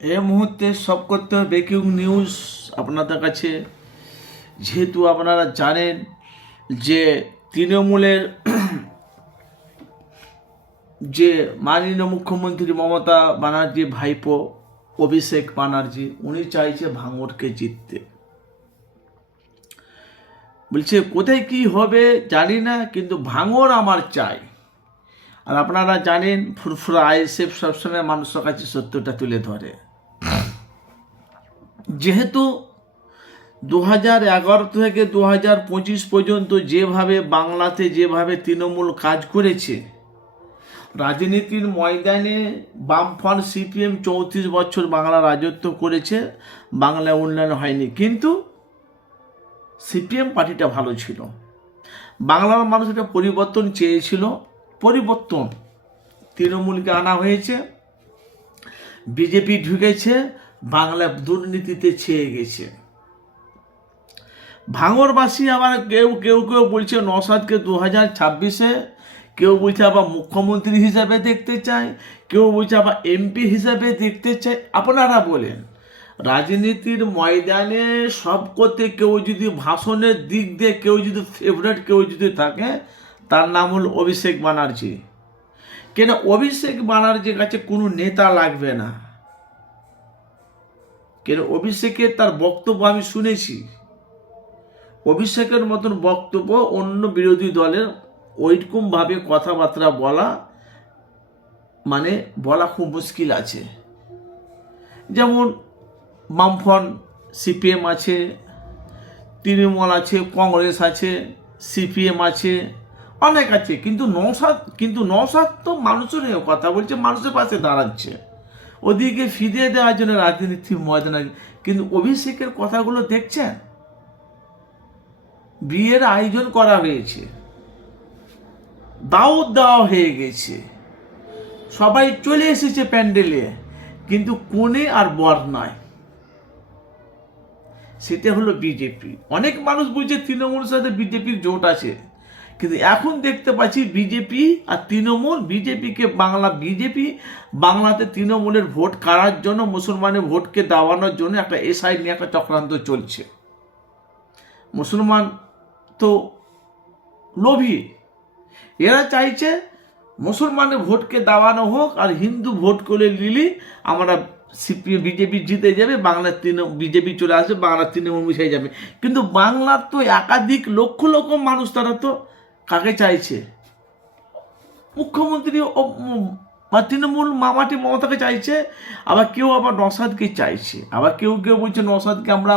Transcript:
এই মুহূর্তে সব করতে হবে। ব্রেকিং নিউজ আপনাদের কাছে। যেহেতু আপনারা জানেন যে তৃণমূলের যে মাননীয় মুখ্যমন্ত্রী মমতা ব্যানার্জি, ভাইপো অভিষেক ব্যানার্জি, উনি চাইছে ভাঙড়কে জিততে। বলছে, কোথায় কি হবে জানি না, কিন্তু ভাঙড় আমার চাই। আর আপনারা জানেন, ফুরফুরা আইএসএফ সবসময় মানুষের কাছে সত্যটা তুলে ধরে। যেহেতু দু হাজার এগারো থেকে দু হাজার পঁচিশ পর্যন্ত যেভাবে বাংলাতে যেভাবে তৃণমূল কাজ করেছে, রাজনীতির ময়দানে বামফ্রন্ট সিপিএম চৌত্রিশ বছর বাংলা রাজত্ব করেছে বাংলা উন্নয়ন হয়নি। কিন্তু সিপিএম পার্টিটা ভালো ছিল। বাংলার মানুষ একটা পরিবর্তন চেয়েছিল। পরিবর্তন। তৃণমূলকে আনা হয়েছে, বিজেপি ঢুকেছে বাংলা দুর্নীতিতে ছেয়ে গেছে। ভাঙরবাসী আবার কেউ কেউ কেউ বলছে নসাদকে দু হাজার ছাব্বিশে, কেউ বলছে আবার মুখ্যমন্ত্রী হিসাবে দেখতে চায়, কেউ বলছে আবার এমপি হিসাবে দেখতে চায়। আপনারা বলেন, রাজনীতির ময়দানে সব করতে কেউ যদি ভাষণের দিক দিয়ে কেউ যদি ফেভারেট কেউ যদি থাকে, তার নাম হল অভিষেক ব্যানার্জি। কেন অভিষেক ব্যানার্জির কাছে কোনো নেতা লাগবে না? কেন অভিষেকের তার বক্তব্য আমি শুনেছি। অভিষেকের মতন বক্তব্য অন্য বিরোধী দলের ওইরকমভাবে কথাবার্তা বলা মানে বলা খুব মুশকিল আছে। যেমন বামফ্রন্ট, সিপিএম আছে, তৃণমূল আছে, কংগ্রেস আছে, সিপিএম আছে, অনেক আছে। কিন্তু নৌসাদ কিন্তু নৌসাদ তো মানুষের কথা বলছে, মানুষের পাশে দাঁড়াচ্ছে। ওদিকে ফিরিয়ে দেওয়ার জন্য রাজনীতির ময়দানে কিন্তু অভিষেকের কথাগুলো দেখছেন? বিয়ের আয়োজন করা হয়েছে। দাওয়াত দেওয়া হয়ে গেছে। সবাই চলে এসেছে প্যান্ডেলে, কিন্তু কোণে আর বর নয় সেটা হলো বিজেপি। অনেক মানুষ বলছে তৃণমূলের সাথে বিজেপির জোট আছে। কিন্তু এখন দেখতে পাচ্ছি বিজেপি আর তৃণমূল, বিজেপিকে বাংলা, বিজেপি বাংলাতে তৃণমূলের ভোট কাড়ার জন্য, মুসলমানের ভোটকে দাওয়ানোর জন্য একটা এসআই নিয়ে একটা চক্রান্ত চলছে। মুসলমান তো লোভী। এরা চাইছে মুসলমানের ভোটকে দাওয়ানো হোক আর হিন্দু ভোট করে নিলি আমরা সিপি বিজেপি জিতে যাবে, বাংলার তৃণ বিজেপি চলে আসবে, বাংলার তৃণমূল মিশে যাবে। কিন্তু বাংলার তো একাধিক লক্ষ লক্ষ মানুষ, তারা তো কাকে চাইছে? মুখ্যমন্ত্রী বা তৃণমূল মামাটি মমতাকে চাইছে, আবার কেউ আবার নসাদকে চাইছে। আবার কেউ কেউ বলছে নসাদকে আমরা